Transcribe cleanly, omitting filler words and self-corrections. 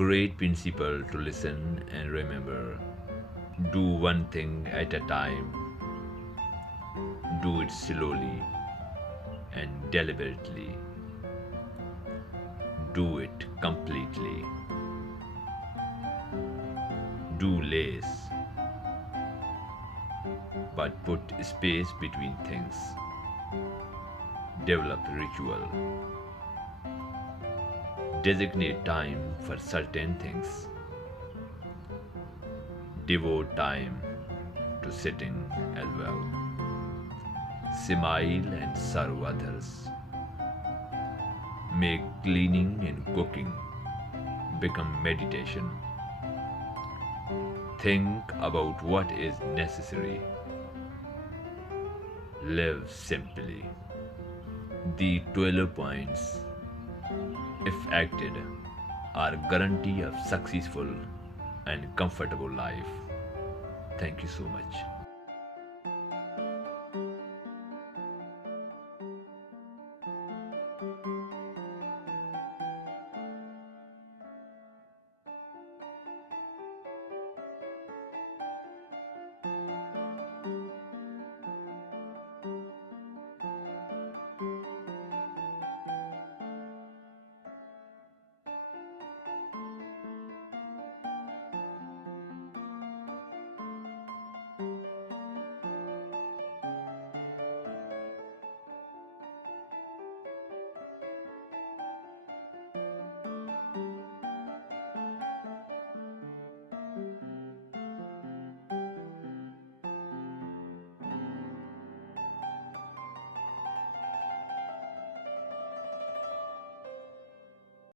great principle to listen and remember. Do one thing at a time. Do it slowly and deliberately. Do it completely. Do less, but put space between things. Develop ritual. Designate time for certain things. Devote time to sitting as well. Smile and serve others. Make cleaning and cooking become meditation. Think about what is necessary. Live simply. The 12 points, if acted, are guarantee of successful and comfortable life. Thank you so much.